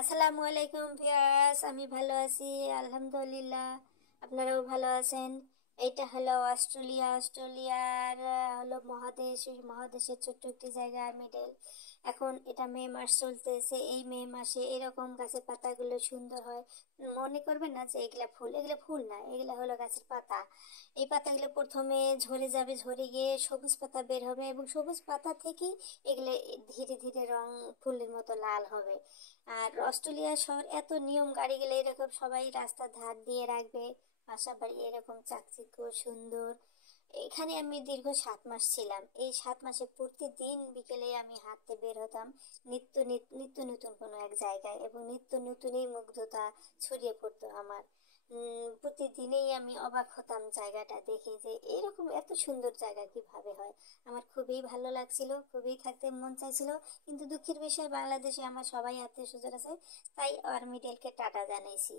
আসসালামু আলাইকুম ভিউয়ার্স, আমি ভালো আছি আলহামদুলিল্লাহ। আপনারাও ভালো আছেন। এইটা হলো অস্ট্রেলিয়ার হলো মহাদেশ। এই মহাদেশের ছোট্ট একটি জায়গা মিডল। এখন এটা মে মাস চলতেছে। এই মে মাসে এরকম গাছের পাতাগুলো সুন্দর হয়। মনে করবেন না যে এগুলা ফুল, এগুলা ফুল না, এগুলা হলো গাছের পাতা। এই পাতাগুলো প্রথমে ঝরে যাবে, ঝরে গিয়ে সবুজ পাতা বের হবে এবং সবুজ পাতা থেকেই এগুলো ধীরে ধীরে রং ফুলের মতো লাল হবে। আর অস্ট্রেলিয়া শহর এত নিয়ম, গাড়ি গেলে এরকম সবাই রাস্তার ধার দিয়ে রাখবে, বাসা বাড়ি এরকম চাকচিক্য সুন্দর। এখানে আমি দীর্ঘ 7 মাস ছিলাম। এই 7 মাসে প্রতিদিন বিকেলে আমি হাঁটতে বের হতাম, নিত্য নতুন কোনো এক জায়গায়, এবং নিত্য নতুনই মুগ্ধতা ছড়িয়ে পড়তো আমার। প্রতিদিনই আমি অবাক হতাম জায়গাটা দেখে, যে এরকম এত সুন্দর জায়গা কিভাবে হয়। আমার খুবই ভালো লাগছিল, খুবই থাকতে মন চাইছিল। কিন্তু দুঃখের বিষয়, বাংলাদেশে আমার সবাই আত্মীয় স্বজন আছে, তাই আর্মি ডেলকে টাটা জানাইছি।